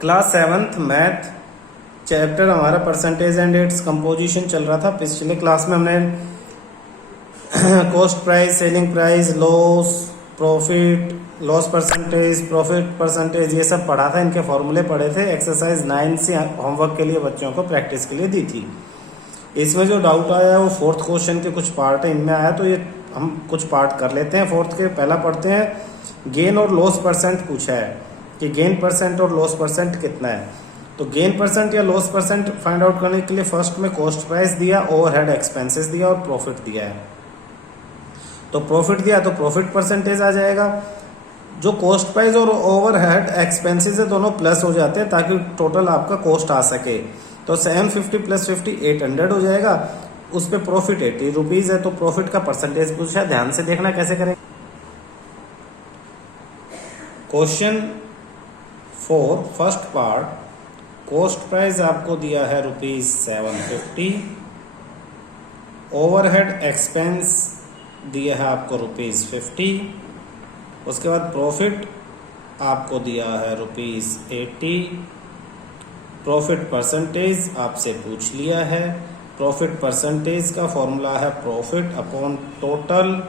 Class seventh math chapter हमारा percentage and its composition चल रहा था। पिछले क्लास में हमने cost price, selling price, loss, profit, loss percentage, profit percentage, ये सब पढ़ा था। इनके फॉर्मूले पढ़े थे। एक्सरसाइज 9 से होमवर्क के लिए बच्चों को प्रैक्टिस के लिए दी थी। इसमें जो डाउट आया है वो फोर्थ क्वेश्चन के कुछ पार्ट है इनमें आया, तो ये हम कुछ पार्ट कर लेते हैं। फोर्थ के पहला पढ़ते हैं। गेन और लॉस परसेंट पूछा है कि गेन परसेंट और लॉस परसेंट कितना है। तो गेन परसेंट या लॉस परसेंट फाइंड आउट करने के लिए फर्स्ट में कॉस्ट प्राइस दिया, ओवरहेड एक्सपेंसेस दिया और प्रॉफिट दिया है। तो प्रॉफिट दिया तो प्रॉफिट परसेंटेज आ जाएगा। जो कॉस्ट प्राइस और ओवरहेड एक्सपेंसेस है दोनों प्लस हो जाते हैं ताकि टोटल आपका कॉस्ट आ सके। तो 750 प्लस 50 800 हो जाएगा। उस पर प्रॉफिट 80 रुपीज है, तो प्रॉफिट का परसेंटेज पूछा। ध्यान से देखना कैसे करें। Question 4 first part, cost price आपको दिया है ₹750, ओवरहेड एक्सपेंस दिया है आपको ₹50, उसके बाद प्रॉफिट आपको दिया है ₹80। प्रॉफिट परसेंटेज आपसे पूछ लिया है। प्रॉफिट परसेंटेज का फॉर्मूला है profit upon total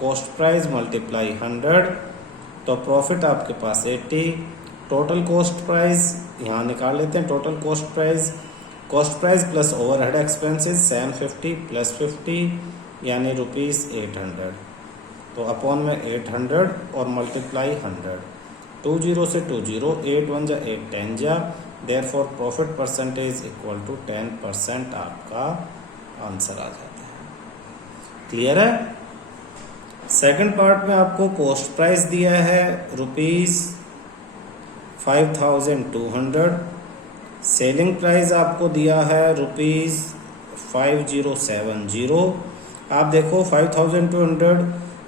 cost price multiply 100। तो प्रॉफिट आपके पास 80, टोटल कॉस्ट प्राइस यहाँ निकाल लेते हैं। Total cost price plus overhead expenses 750 plus 50 यानी ₹800। तो अपॉन में 800 और मल्टीप्लाई 100। 20 से 20, 8 1 जा 8 10 जा, therefore profit percentage equal to 10% आपका आंसर आ जाता है। क्लियर है। सेकंड पार्ट में आपको कॉस्ट प्राइस दिया है ₹5200, सेलिंग प्राइस आपको दिया है ₹5070। आप देखो 5200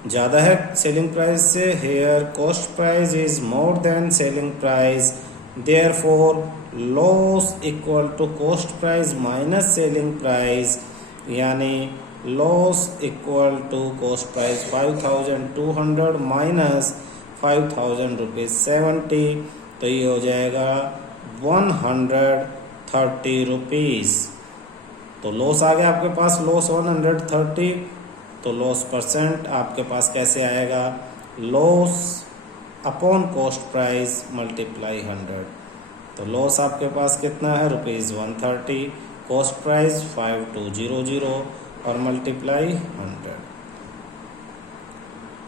ज़्यादा है सेलिंग प्राइस से। Here cost price is more than selling price, therefore loss equal to cost price minus selling price, यानी loss equal to cost price 5200 minus 5000 rupees 70। तो ये हो जाएगा 130 रुपीज। तो लॉस आ गया आपके पास, लॉस 130। तो लॉस परसेंट आपके पास कैसे आएगा, loss upon cost price multiply 100। तो लॉस आपके पास कितना है, ₹130, कॉस्ट प्राइस 5200 और मल्टीप्लाई 100।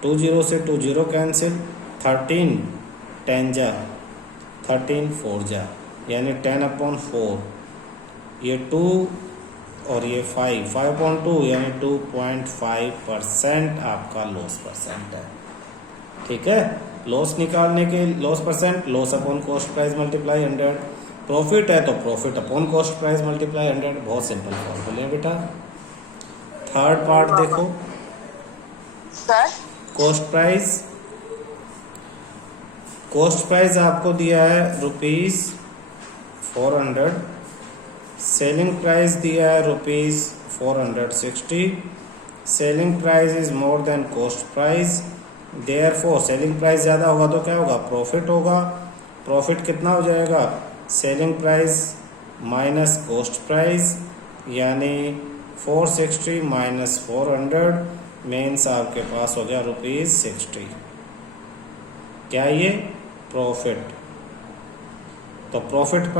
20 से 20 कैंसिल, 13 10 जा, 13 4 जा, यानी 10/4। ये 2 और ये 5/2 यानी 2.5% आपका लॉस परसेंट है। ठीक है। लॉस निकालने के loss percent, loss upon cost price multiply 100। Profit है तो profit upon cost price multiply 100। बहुत सिंपल फॉर्मूले है बेटा। थर्ड पार्ट देखो सर। कॉस्ट प्राइस आपको दिया है ₹400, सेलिंग प्राइस दिया है ₹460। Selling price is more then cost price, therefore selling price ज़्यादा होगा तो क्या होगा, प्रॉफिट होगा। प्रॉफिट कितना हो जाएगा, selling price minus cost price, यानी 460 माइनस 400 मीन्स आपके पास हो गया ₹60। क्या ये प्रॉफिट। तो प्रॉफिट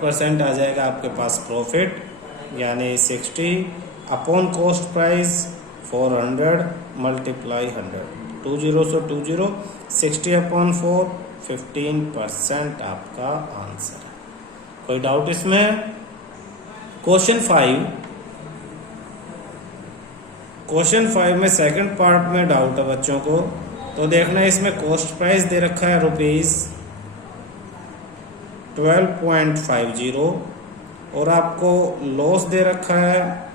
परसेंट आ जाएगा आपके पास प्रॉफिट, यानी 60 अपॉन कॉस्ट प्राइस 400 मल्टीप्लाई 100। 20 से 20, 60/4 15% आपका आंसर है। कोई डाउट इसमें। क्वेश्चन 5 में सेकंड पार्ट में डाउट है बच्चों को। तो देखना इसमें कॉस्ट प्राइस दे रखा है ₹12.50 और आपको लॉस दे रखा है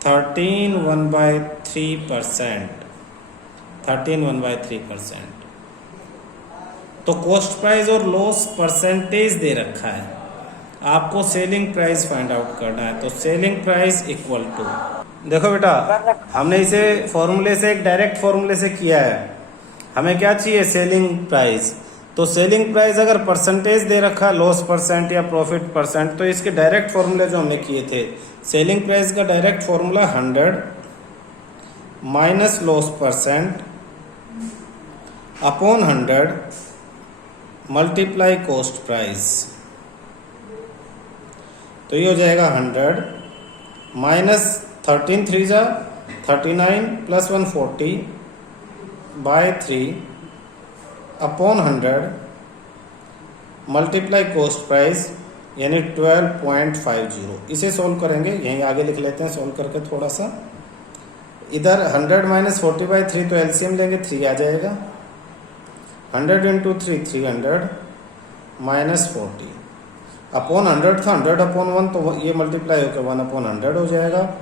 13.13%। तो कॉस्ट प्राइस और लॉस परसेंटेज दे रखा है। आपको सेलिंग प्राइस फाइंड आउट करना है। तो सेलिंग प्राइस इक्वल टू, देखो बेटा हमने इसे फॉर्मूले से, एक डायरेक्ट फॉर्मूले से किया है। हमें क्या चाहिए, सेलिंग प्राइस। तो सेलिंग प्राइस अगर परसेंटेज दे रखा, लॉस परसेंट या प्रॉफिट परसेंट, तो इसके डायरेक्ट फॉर्मूले जो हमने किए थे, सेलिंग प्राइस का direct formula 100 minus loss percent upon 100 multiply cost price. तो ये हो जाएगा 100 माइनस 13 3 जा 39 plus 140 by 3 upon 100 multiply cost price यानी 12.50। इसे सोल्व करेंगे, यहीं आगे लिख लेते हैं सोल्व करके थोड़ा सा। इधर 100 माइनस 40 बाई 3 तो एलसीएम लेंगे 3 आ जाएगा। 100 इंटू 3 300 माइनस 40 अपॉन 100 था, 100 अपॉन 1 तो ये मल्टीप्लाई होकर 1 अपॉन 100 हो जाएगा।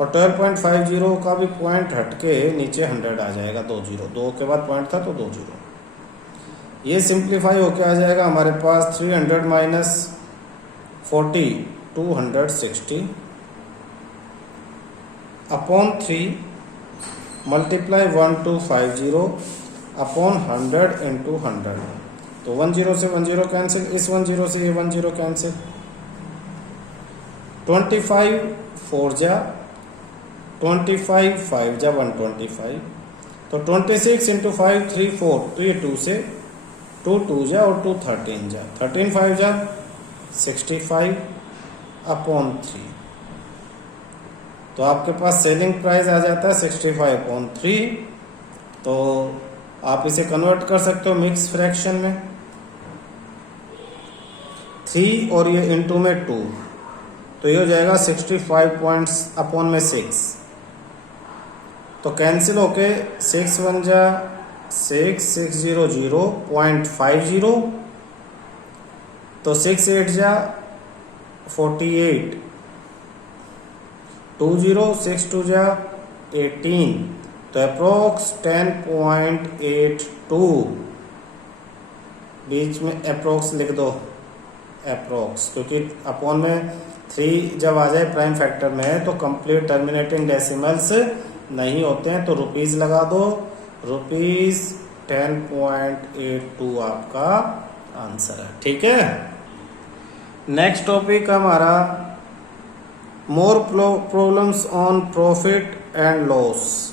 और 12.50 का भी पॉइंट हटके नीचे 100 आ जाएगा, 2 जीरो, 2 के बाद पॉइंट था तो 2 जीरो। ये सिंप्लीफाई होके आ जाएगा हमारे पास 300 minus 40 260 upon 3 multiply 1250 upon 100 into 100। तो 10 से 10 कैंसिल, इस 10 से ये 10 कैंसिल। 25 4 जा 25 5 जा 125। तो 26 इंटू 5 3 4, तो ये 2 से 2 2 जा और 2 13 जा, 13 5 जा 65 अपॉन 3। तो आपके पास सेलिंग प्राइस आ जाता है 65 अपॉन 3। तो आप इसे कन्वर्ट कर सकते हो मिक्स फ्रैक्शन में, 3 और ये इंटू में 2, तो ये हो जाएगा 65 पॉइंट्स अपॉन में 6। तो कैंसिल होके 6 1 जा 6 6 0 0.50। तो 6 8 जा 48 2 0 6 2 जा 18। तो अप्रोक्स 10.82, बीच में अप्रोक्स लिख दो, अप्रोक्स, क्योंकि अपॉन में 3 जब आ जाए प्राइम फैक्टर में तो कंप्लीट टर्मिनेटिंग डेसिमल्स नहीं होते हैं, तो रुपीज लगा दो, रुपीज 10.82 आपका आंसर है। ठीक है, नेक्स्ट टॉपिक हमारा more problems on profit and loss.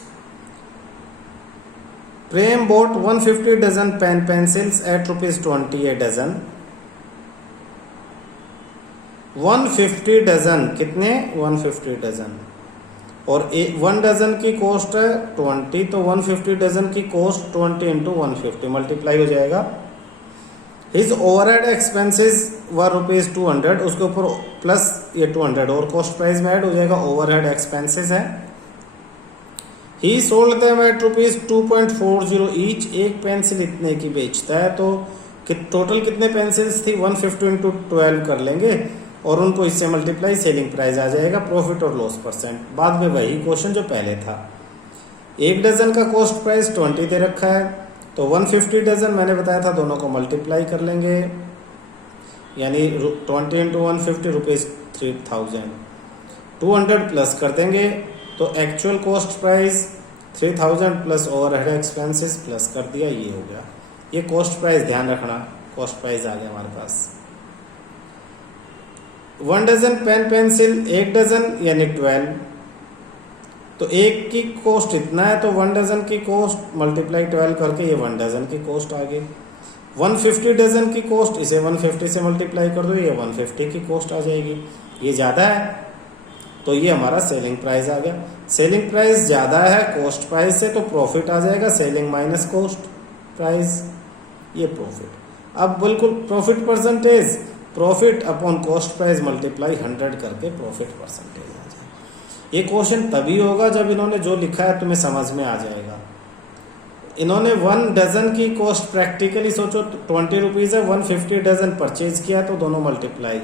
Prem bought 150 dozen pen pencils at ₹20 a dozen। 150 dozen, कितने, 150 डजन, और 1 डजन की कॉस्ट है 20, तो 150 डजन की कॉस्ट 20 इंटू 150 मल्टीप्लाई हो जाएगा। हिज ओवरहेड एक्सपेंसेस वर ₹200, उसके ऊपर प्लस ये 200 और कॉस्ट प्राइस में ऐड हो जाएगा, ओवरहेड एक्सपेंसेस है। ही सोल्ड देम एट ₹2.40 ईच, एक पेंसिल इतने की बेचता है, तो टोटल कितने पेंसिल्स थी, 150 इंटू 12 कर लेंगे और उनको इससे मल्टीप्लाई, सेलिंग प्राइस आ जाएगा, प्रॉफिट और लॉस परसेंट। बाद में वही क्वेश्चन जो पहले था। 1 डजन का कॉस्ट प्राइस 20 दे रखा है, तो 150 डजन मैंने बताया था, दोनों को मल्टीप्लाई कर लेंगे, यानी 20 इंटू 150 ₹3000। 200 प्लस कर देंगे, तो actual cost price 3000 plus overhead expenses plus कर दिया, ये हो गया। ये कॉस्ट प्राइस ध्यान रखना, कॉस्ट प्राइस आ गया हमारे पास। 1 डजन पेन पेंसिल, 1 डजन यानी 12, तो एक की कॉस्ट इतना है, तो 1 डजन की कॉस्ट मल्टीप्लाई 12 करके ये 1 डजन की कॉस्ट आ गई। 150 डजन की कॉस्ट, इसे 150 से मल्टीप्लाई कर दो, ये 150 की कॉस्ट आ जाएगी। ये ज़्यादा है तो ये हमारा सेलिंग प्राइस आ गया। सेलिंग प्राइस ज़्यादा है कॉस्ट प्राइस से, तो प्रॉफिट आ जाएगा, सेलिंग माइनस कॉस्ट प्राइस, ये प्रॉफिट। अब बिल्कुल profit percentage, profit upon cost price multiply 100 करके प्रॉफिट परसेंटेज आ जाए। ये क्वेश्चन तभी होगा जब इन्होंने जो लिखा है तुम्हें समझ में आ जाएगा। इन्होंने 1 डजन की कॉस्ट प्रैक्टिकली सोचो, 20 रुपीज़ है, 150 डजन परचेज किया, तो दोनों मल्टीप्लाई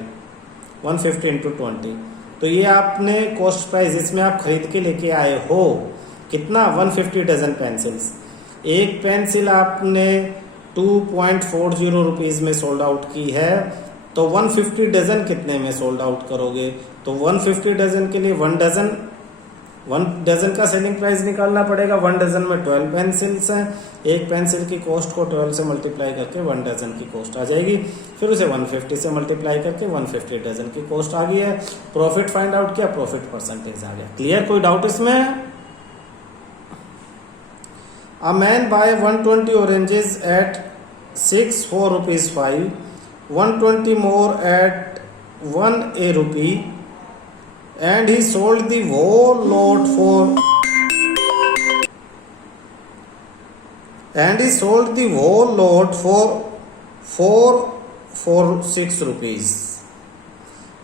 150 इंटू 20, तो ये आपने कॉस्ट प्राइस, इसमें आप खरीद के लेके आए हो कितना, 150 डजन पेंसिल्स। एक पेंसिल आपने 2.40 रुपीज़ में सोल्ड आउट की है, तो 150 डजन कितने में सोल्ड आउट करोगे, तो 150 डजन के लिए 1 डजन 1 डजन का सेलिंग प्राइस निकालना पड़ेगा। 1 डजन में 12 पेंसिल्स हैं, एक पेंसिल की कॉस्ट को 12 से मल्टीप्लाई करके 1 डजन की कॉस्ट आ जाएगी। फिर उसे 150 से मल्टीप्लाई करके 150 डजन की कॉस्ट आ गई है। प्रॉफिट फाइंड आउट किया, प्रॉफिट परसेंटेज आ गया। क्लियर? कोई डाउट इसमें? A man buy 120 oranges at 6 4 rupees 5, 120 more at 1 a rupee, and he sold the whole lot for 446 rupees.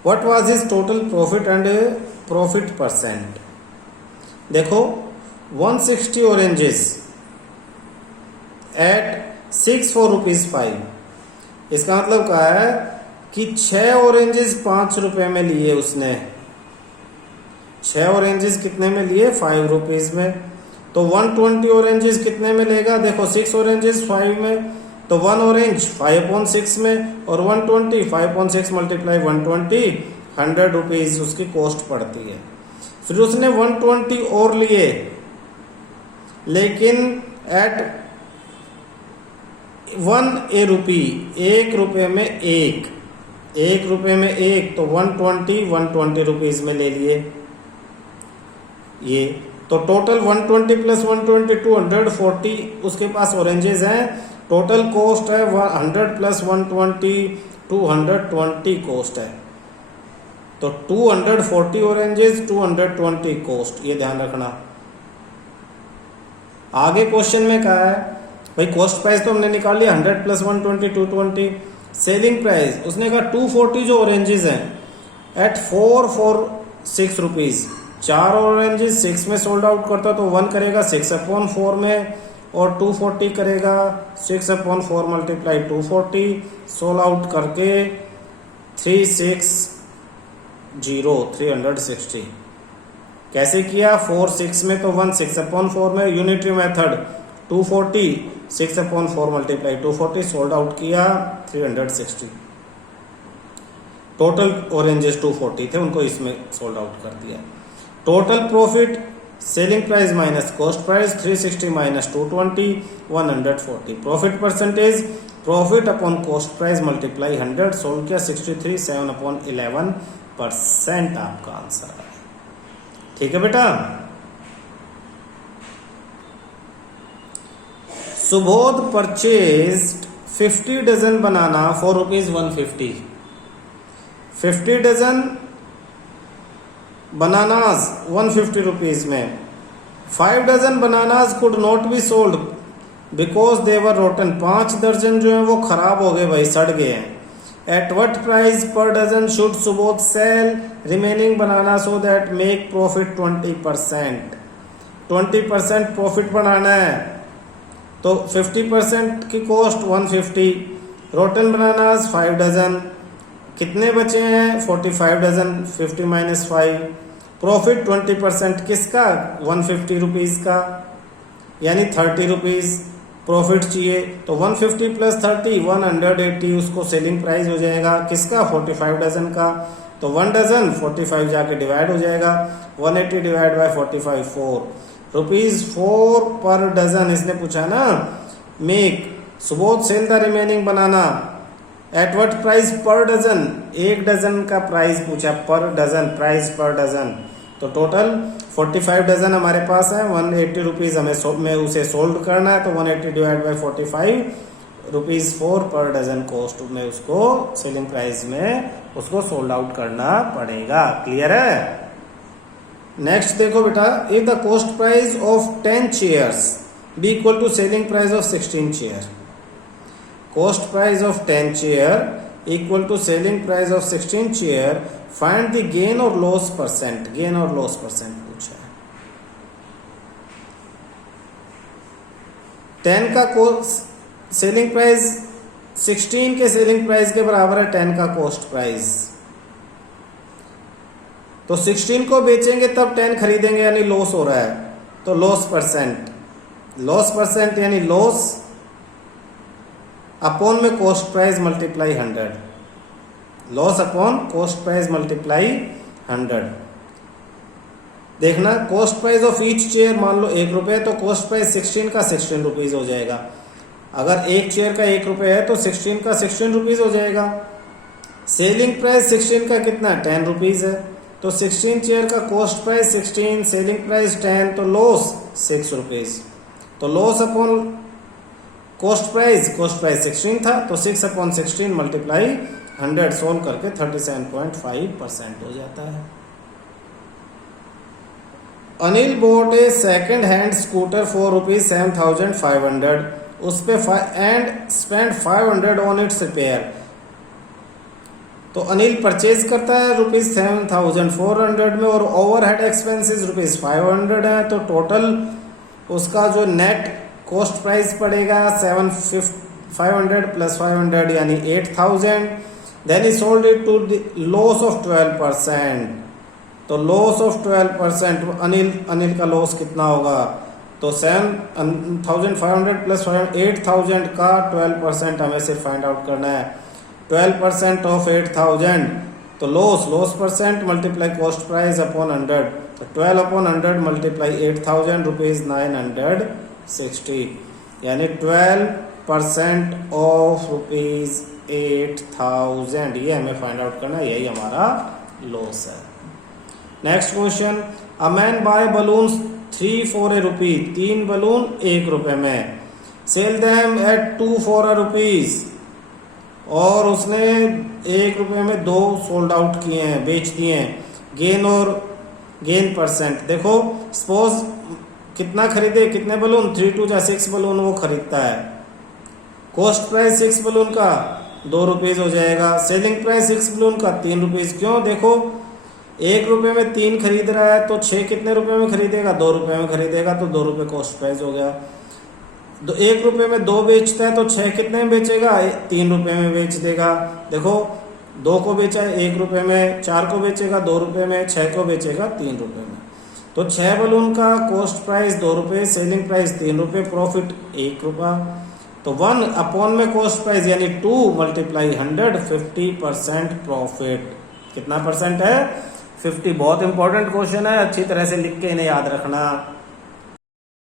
What was his total profit and profit percent? देखो 160 oranges eight 6 4 rupees 5, इसका मतलब क्या है कि 6 oranges 5 रुपए में लिए उसने। 6 ऑरेंजेस कितने में लिए? 5 रुपीज में। तो 120 ऑरेंजेस कितने में लेगा? देखो 6 ऑरेंजेस 5 में, तो 1 ऑरेंज 5/6 में, और 120 5/6 मल्टीप्लाई 120 100 रुपीज उसकी कॉस्ट पड़ती है। फिर उसने 120 और लिए, लेकिन एट 1 a रुपी, 1 रुपए में एक, 1 रुपए में एक, तो 120 रुपीज में ले लिए ये। तो टोटल 120 प्लस 120 240 उसके पास ऑरेंजेस हैं। टोटल कॉस्ट है 100 प्लस 120 220 कॉस्ट है। तो 240 ऑरेंजेस 220 कॉस्ट, ये ध्यान रखना। आगे क्वेश्चन में क्या है भाई? कॉस्ट प्राइस तो हमने निकाल लिया 100 प्लस 120 220। सेलिंग प्राइस उसने कहा 240 जो ऑरेंजेस हैं एट 446 रुपीज। 4 ऑरेंजेस 6 में सोल्ड आउट करता तो 1 करेगा 6/4 में, और 240 करेगा 6/4 मल्टीप्लाई 240 सोल्ड आउट करके 360 कैसे किया? 4 6 में तो 1 6/4 में, unitary method 240 6/4 multiply 240 sold out किया 360। टोटल ऑरेंजेस 240 थे, उनको इसमें सोल्ड आउट कर दिया। Total profit selling price minus cost price 360 minus 220 140। Profit percentage profit upon cost price multiply 100 solve किया 63 7/11% आपका आंसर है। ठीक है बेटा? Subodh purchased 50 dozen banana for rupees 150। 50 dozen bananas 150 rupees में। 5 dozen bananas could not be sold because they were rotten. 5 दर्जन जो है वो खराब हो गए भाई, सड़ गए हैं। At what price per dozen should Subodh sell remaining banana so that make profit 20%। 20% profit बनाना है, तो 50% की कॉस्ट 150। रोटन बनानास 5 डजन, कितने बचे हैं? 45 डजन। 50 माइनस 5, प्रॉफिट 20% किसका? 150 रुपीज का, यानी 30 रुपीज प्रॉफिट चाहिए। तो 150 प्लस 30 180 उसको सेलिंग प्राइस हो जाएगा किसका? 45 डजन का। तो 1 डजन 45 जाके डिवाइड हो जाएगा, 180 डिवाइड बाय 45 4 रुपीज 4 पर डजन। इसने पूछा ना make Subodh sell the remaining banana at what price per dozen. 1 dozen का प्राइस पूछा, per dozen price per dozen. तो टोटल 45 डजन हमारे पास है, 180 रुपीज हमें उसे सोल्ड करना है। तो 180 डिवाइड बाय 45 रुपीज 4 पर डजन कॉस्ट में उसको सेलिंग प्राइस में उसको सोल्ड आउट करना पड़ेगा। क्लियर है? नेक्स्ट देखो बेटा, if the cost price of 10 chairs be equal to selling price of 16 chair. Cost price of 10 chair equal to selling price of 16 chair, find the gain और loss percent. Gain और loss percent पूछा है। 10 का selling price 16 के selling price के बराबर है 10 का कॉस्ट प्राइस। तो 16 को बेचेंगे तब 10 खरीदेंगे, यानी लॉस हो रहा है। तो लॉस परसेंट, लॉस परसेंट यानी लॉस अपॉन में cost price multiply 100। Loss upon cost price multiply 100। देखना cost price of each chair मान लो 1 रुपये, तो कॉस्ट प्राइस 16 का 16 रुपीज हो जाएगा। अगर एक चेयर का 1 रुपये है तो 16 का 16 रुपीज हो जाएगा। सेलिंग प्राइस 16 का कितना 10 रुपीज है, तो 16 चेयर का कॉस्ट प्राइस 16, सेलिंग प्राइस 10, तो लॉस 6 रुपीज। तो लॉस अपॉन कॉस्ट प्राइस 16 था, तो 6 अपॉन 16 मल्टीप्लाई 100 सोल्व करके 37.5% हो जाता है। Anil bot A second hand scooter for rupees 7,500 उस पे and spend 500 on it's repair. तो अनिल परचेज करता है रुपीज 7,400 में और ओवरहेड एक्सपेंसेस रुपीज 500 है, तो टोटल उसका जो नेट कॉस्ट प्राइस पड़ेगा 500 प्लस 500 यानी 8,000। Then he sold it to the loss of 12%। तो लॉस ऑफ 12% अनिल का लॉस कितना होगा, तो 7,500 प्लस 8,000 का 12% हमें सिर्फ फाइंड आउट करना है। 12% ऑफ 8,000 तो loss percent multiply cost price upon 100, तो 12 अपॉन 100 मल्टीप्लाई 8,000 रुपीज 960 यानी 12% ऑफ रुपीज 8,000। ये हमें फाइंड आउट करना है, यही हमारा लॉस है। Next question, a man buy balloons 3 for a rupee, 3 balloon 1 रुपए में, sell them at 2 for a rupees, और उसने 1 रुपए में 2 सोल्ड आउट किए हैं, बेच दिए हैं। गेन परसेंट देखो, सपोज कितना खरीदे, कितने बलून 3 2 6 बलून वो खरीदता है। कॉस्ट प्राइस 6 बलून का 2 रुपीज हो जाएगा। सेलिंग प्राइस 6 बलून का 3 रुपीज। क्यों, देखो 1 रुपए में 3 खरीद रहा है तो 6 कितने रुपए में खरीदेगा, 2 रुपए में खरीदेगा, तो 2 रुपए कॉस्ट प्राइस हो गया। 1 रुपए में 2 बेचता है तो 6 कितने में बेचेगा, 3 रुपए में बेच देगा। देखो 2 को बेचा 1 रुपए में, 4 को बेचेगा 2 रुपए में, 6 को बेचेगा 3 रुपए में। तो 6 बलून का कॉस्ट प्राइस 2 रुपए, सेलिंग प्राइस 3 रुपए, प्रॉफिट 1 रुपया। तो 1 अपॉन में कॉस्ट प्राइस यानी 2 मल्टीप्लाई 100 50% प्रॉफिट। कितना परसेंट है, 50। बहुत इंपॉर्टेंट क्वेश्चन है, अच्छी तरह से लिख के इन्हें याद रखना।